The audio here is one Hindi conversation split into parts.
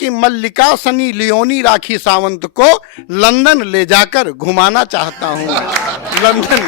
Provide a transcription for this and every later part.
कि मल्लिका सनी लियोनी राखी सावंत को लंदन ले जाकर घुमाना चाहता हूं। लंदन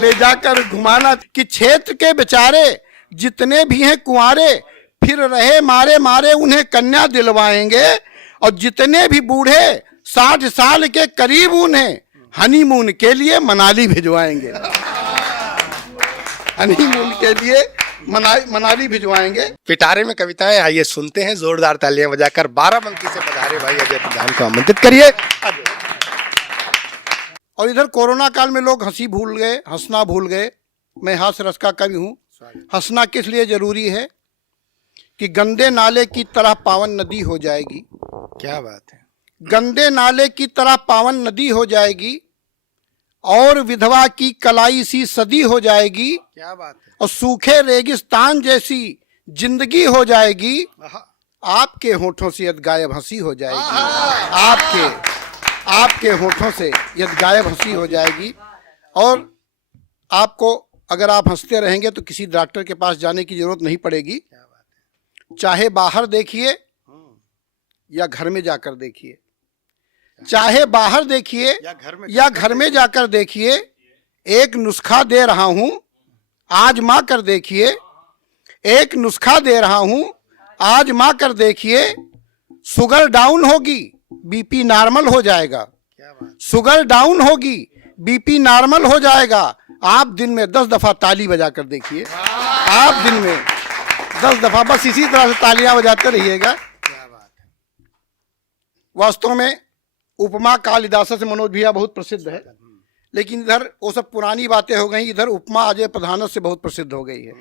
ले जाकर घुमाना कि क्षेत्र के बेचारे जितने भी हैं कुंवारे फिर रहे मारे मारे उन्हें कन्या दिलवाएंगे, और जितने भी बूढ़े 60 साल के करीब उन्हें हनीमून के लिए मनाली भिजवाएंगे। हनीमून के लिए मनाली भिजवाएंगे। पिटारे में कविताएं, आइए सुनते हैं जोरदार तालियां बजाकर। बाराबंकी से पधारे भाई अजय प्रधान को आमंत्रित करिए। और इधर कोरोना काल में लोग हंसी भूल गए, हंसना भूल गए। मैं हास्य रस का कवि हूं। हंसना किस लिए जरूरी है कि गंदे नाले की तरह पावन नदी हो जाएगी। क्या बात है। गंदे नाले की तरह पावन नदी हो जाएगी और विधवा की कलाई सी सदी हो जाएगी। क्या बात है। और सूखे रेगिस्तान जैसी जिंदगी हो जाएगी। आपके होठों से यद गायब हंसी हो जाएगी। आपके होठों से यद गायब हंसी हो जाएगी। और आपको अगर आप हंसते रहेंगे तो किसी डॉक्टर के पास जाने की जरूरत नहीं पड़ेगी। चाहे बाहर देखिए या घर में जाकर देखिए, चाहे बाहर देखिए या घर में जाकर देखिए, एक नुस्खा दे रहा हूं आजमा कर देखिए। एक नुस्खा दे रहा हूं आजमा कर देखिए। शुगर डाउन होगी बीपी नॉर्मल हो जाएगा। शुगर डाउन होगी बीपी नॉर्मल हो जाएगा। आप दिन में 10 दफा ताली बजा कर देखिए। आप दिन में 10 दफा बस इसी तरह से तालियां बजाते रहिएगा। वास्तव में उपमा कालिदास से मनोज भैया बहुत प्रसिद्ध है, लेकिन इधर वो सब पुरानी बातें हो गई। इधर उपमा अजय प्रधान से बहुत प्रसिद्ध हो गई है।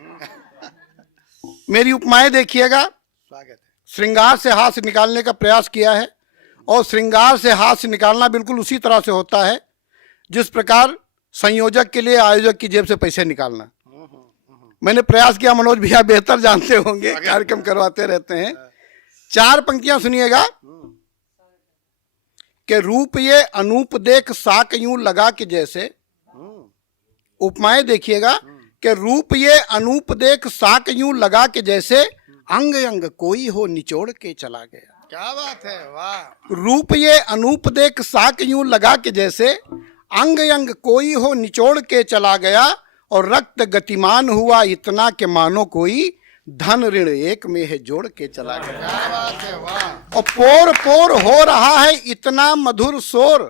मेरी उपमाएं देखिएगा। स्वागत है। श्रृंगार से हास्य निकालने का प्रयास किया है, और श्रृंगार से हास्य निकालना बिल्कुल उसी तरह से होता है जिस प्रकार संयोजक के लिए आयोजक की जेब से पैसे निकालना। मैंने प्रयास किया, मनोज भैया बेहतर जानते होंगे, कार्यक्रम करवाते रहते हैं। 4 पंक्तियां सुनिएगा कि रूप ये अनूप देख साक यूं लगा के जैसे। उपमाएं देखिएगा कि रूप ये अनूप देख साक यूं लगा के जैसे, अंग अंग कोई हो निचोड़ के चला गया। क्या बात है, वाह। रूप ये अनूप देख साक यूं लगा के जैसे, अंग अंग कोई हो निचोड़ के चला गया। और रक्त गतिमान हुआ इतना के मानो कोई धन ऋण एक में है जोड़ के चला गया। क्या बात है, वाह। और पोर पोर हो रहा है इतना मधुर शोर।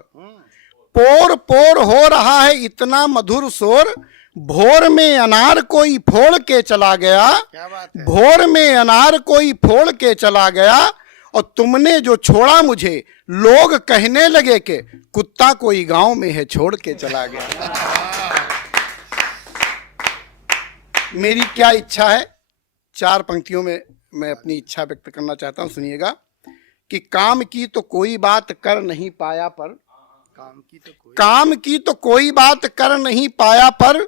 पोर पोर हो रहा है इतना मधुर शोर, भोर में अनार कोई फोड़ के चला गया। क्या बात है। भोर में अनार कोई फोड़ के चला गया। और तुमने जो छोड़ा मुझे लोग कहने लगे कि कुत्ता कोई गांव में है छोड़ के चला गया। मेरी क्या इच्छा है, 4 पंक्तियों में मैं अपनी इच्छा व्यक्त करना चाहता हूं। सुनिएगा कि काम की तो कोई बात कर नहीं पाया पर, काम की तो कोई बात कर नहीं पाया पर,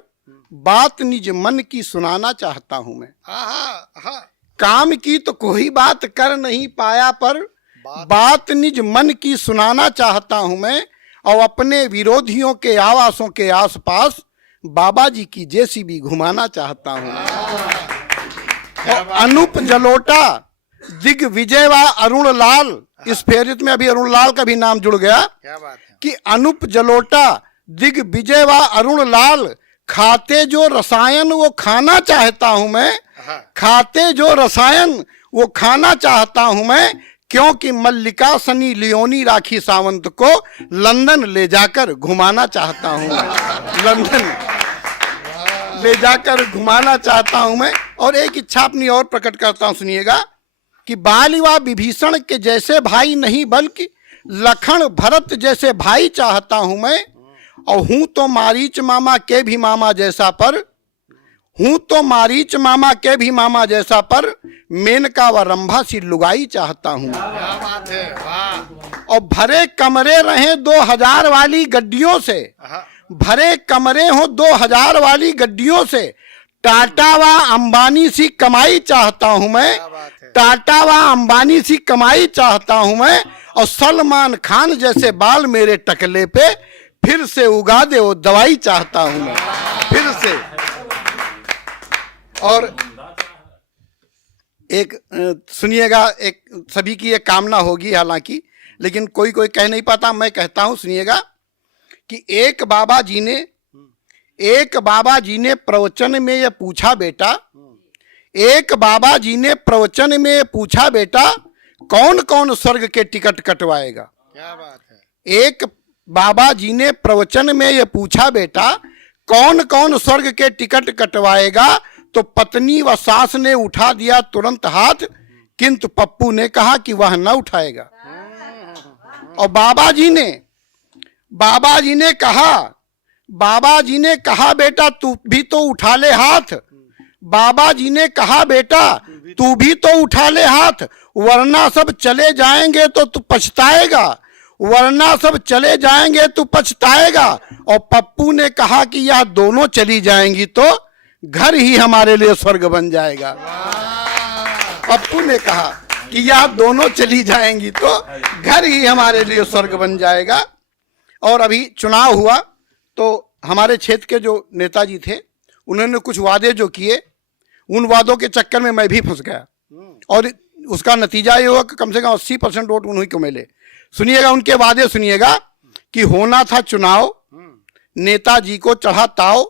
बात निज मन की सुनाना चाहता हूं मैं। काम की तो कोई बात कर नहीं पाया पर, बात निज मन की सुनाना चाहता हूं मैं। और अपने विरोधियों के आवासों के आसपास बाबा जी की जेसीबी घुमाना चाहता हूं। और अनूप जलोटा दिग्विजय व अरुण लाल, इस फेरित में अभी अरुण लाल का भी नाम जुड़ गया। क्या बात है। कि अनूप जलोटा दिग्विजय व अरुण लाल, खाते जो रसायन वो खाना चाहता हूं मैं। खाते जो रसायन वो खाना चाहता हूं मैं, क्योंकि मल्लिका सनी लियोनी राखी सावंत को लंदन ले जाकर घुमाना चाहता हूं। लंदन ले जाकर घुमाना चाहता हूं मैं। और एक इच्छा अपनी और प्रकट करता हूं, सुनिएगा कि बालिवा विभीषण के जैसे भाई नहीं बल्कि लखन भरत जैसे भाई चाहता हूं मैं। और हूं तो मारीच मामा के भी मामा जैसा पर, हूं तो मारीच मामा के भी मामा जैसा पर, मेनका व रंभा सी लुगाई चाहता हूं। क्या बात है, वाह। और भरे कमरे रहे 2000 वाली गड्डियों से, भरे कमरे हो 2000 वाली गड्डियों से, टाटा व अंबानी सी कमाई चाहता हूं मैं। टाटा व अंबानी सी कमाई चाहता हूं मैं। और सलमान खान जैसे बाल मेरे टकले पे फिर से उगा दे वो दवाई चाहता हूं मैं, फिर से। और एक सुनिएगा, एक सभी की एक कामना होगी हालांकि, लेकिन कोई कोई कह नहीं पाता, मैं कहता हूं सुनिएगा कि एक बाबा जी ने प्रवचन में ये पूछा बेटा, एक बाबा जी ने प्रवचन में ये पूछा बेटा, कौन कौन स्वर्ग के टिकट कटवाएगा। क्या बात है। एक बाबा जी ने प्रवचन में ये पूछा बेटा, कौन कौन स्वर्ग के टिकट कटवाएगा, तो पत्नी व सास ने उठा दिया तुरंत हाथ, किंतु पप्पू ने कहा कि वह न उठाएगा। और बाबा जी ने कहा बेटा तू भी तो उठा ले हाथ, बाबा जी ने कहा बेटा तू भी तो उठा ले हाथ, वरना सब चले जाएंगे तो तू पछताएगा, वरना सब चले जाएंगे तू पछताएगा। और पप्पू ने कहा कि यह दोनों चली जाएंगी तो घर ही हमारे लिए स्वर्ग बन जाएगा। पप्पू ने कहा कि यह दोनों चली जाएंगी तो घर ही हमारे लिए स्वर्ग बन जाएगा। और अभी चुनाव हुआ तो हमारे क्षेत्र के जो नेताजी थे उन्होंने कुछ वादे जो किए, उन वादों के चक्कर में मैं भी फंस गया और उसका नतीजा ये हुआ कि कम से कम 80% वोट उन्हीं को मिले। सुनिएगा उनके वादे, सुनिएगा कि होना था चुनाव, नेताजी को चढ़ा ताव,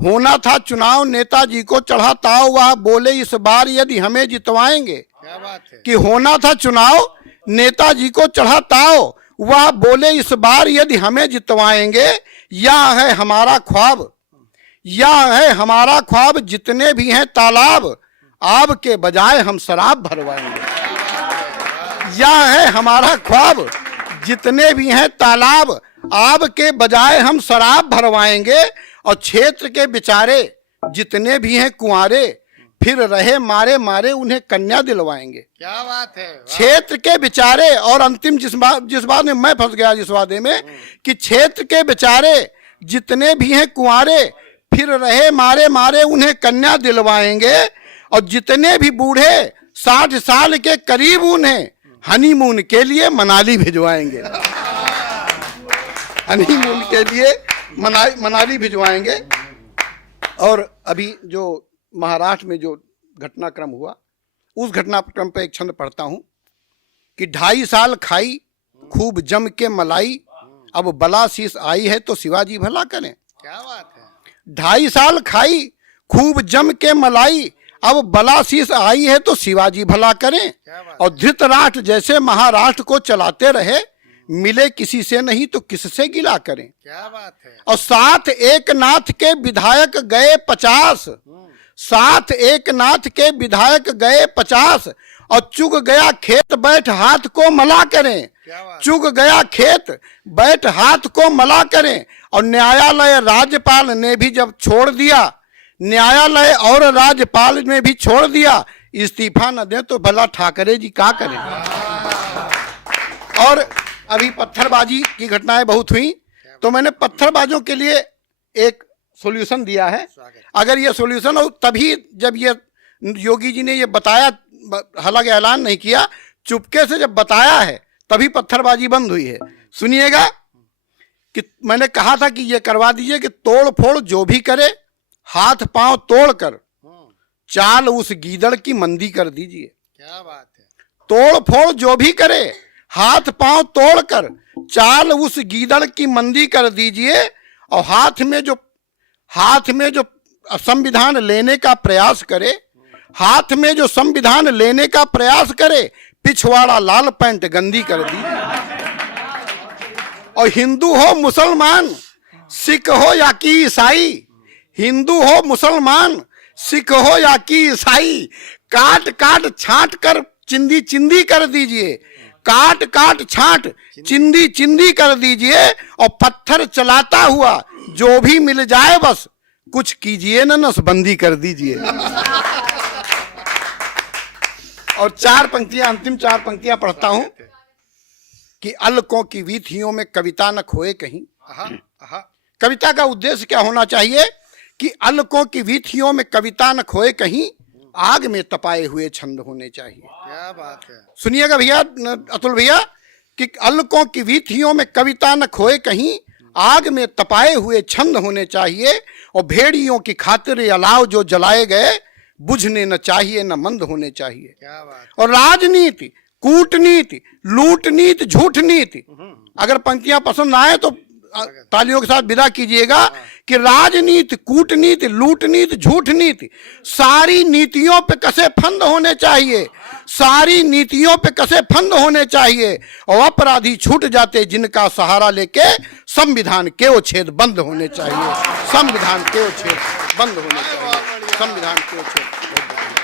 होना था चुनाव, नेताजी को चढ़ा ताव, वह बोले इस बार यदि हमें जितवाएंगे। क्या बात है। कि होना था चुनाव, नेताजी को चढ़ा ताव, वह बोले इस बार यदि हमें जितवाएंगे। यह है हमारा ख्वाब, यह है हमारा ख्वाब, जितने भी हैं तालाब आब के बजाय हम शराब भरवाएंगे। यह है हमारा ख्वाब, जितने भी हैं तालाब आब के बजाय हम शराब भरवाएंगे। और क्षेत्र के बेचारे जितने भी हैं कुंवारे, फिर रहे मारे मारे उन्हें कन्या दिलवाएंगे। क्या बात है। क्षेत्र के बेचारे, और अंतिम जिस बात में मैं फंस गया जिस वादे में, कि क्षेत्र के बेचारे जितने भी हैं कुंवारे, फिर रहे मारे मारे उन्हें कन्या दिलवाएंगे। और जितने भी बूढ़े 60 साल के करीब उन्हें हनीमून के लिए मनाली भिजवाएंगे। हनीमून के लिए मनाली भिजवाएंगे। और अभी जो महाराष्ट्र में जो घटनाक्रम हुआ, उस घटनाक्रम पे एक छंद पढ़ता हूं कि 2.5 साल खाई खूब जम के मलाई, अब बला शीश आई है तो शिवाजी भला करें। क्या बात है। 2.5 साल खाई खूब जम के मलाई, अब बला शीश आई है तो शिवाजी भला करें। और धृतराष्ट्र जैसे महाराष्ट्र को चलाते रहे, मिले किसी से नहीं तो किससे गिला करें। क्या बात है। और साथ एक नाथ के विधायक गए 50, साथ एक नाथ के विधायक गए 50, और चुग गया खेत बैठ हाथ को मला करें। चुग गया खेत बैठ हाथ को मला करें। और न्यायालय राज्यपाल ने भी जब छोड़ दिया, न्यायालय और राज्यपाल ने भी छोड़ दिया, इस्तीफा न दे तो भला ठाकरे जी क्या करें। और अभी पत्थरबाजी की घटनाएं बहुत हुई, तो मैंने पत्थरबाजों के लिए एक सॉल्यूशन दिया है। अगर ये सॉल्यूशन हो तभी जब ये योगी जी ने ये बताया, हालांकि ऐलान नहीं किया, चुपके से जब बताया है तभी पत्थरबाजी बंद हुई है। सुनिएगा कि मैंने कहा था कि ये करवा दीजिए कि तोड़ फोड़ जो भी करे हाथ पांव तोड़कर चाल उस गीदड़ की मंदी कर दीजिए। क्या बात है। तोड़ फोड़ जो भी करे हाथ पांव तोड़कर चाल उस गीदड़ की मंदी कर दीजिए। और हाथ में जो संविधान लेने का प्रयास करे, हाथ में जो संविधान लेने का प्रयास करे, पिछवाड़ा लाल पैंट गंदी कर दीजिए। और हिंदू हो मुसलमान, सिख हो या कि ईसाई, हिंदू हो मुसलमान, सिख हो या कि ईसाई, काट काट छांट कर चिंदी चिंदी कर दीजिए। काट काट छांट चिंदी चिंदी कर दीजिए। और पत्थर चलाता हुआ जो भी मिल जाए बस कुछ कीजिए न नसबंदी कर दीजिए। और 4 पंक्तियां, अंतिम 4 पंक्तियां पढ़ता हूं कि अलकों की वीथियों में कविता न खोए कहीं। कविता का उद्देश्य क्या होना चाहिए कि अलकों की वीथियों में कविता न खोए कहीं, आग में तपाए हुए छंद होने चाहिए। क्या बात है। सुनिएगा भैया, अतुल भैया, कि अलकों की वीथियों में कविता न खोए कहीं, आग में तपाए हुए छंद होने चाहिए। और भेड़ियों की खातिर अलाव जो जलाए गए, बुझने न चाहिए, न मंद होने चाहिए। क्या बात। और राजनीति, कूटनीति, लूटनीति, झूठनीति, अगर पंक्तियां पसंद आए तो तालियों के साथ विदा कीजिएगा कि राजनीति, कूटनीति, लूटनीति, झूठनीति, सारी नीतियों पे कसे फंद होने चाहिए, सारी नीतियों पे कसे फंद होने चाहिए, और अपराधी छूट जाते जिनका सहारा लेके संविधान के उच्छेद बंद होने चाहिए, संविधान के उच्छेद बंद होने चाहिए, संविधान के उच्छेद।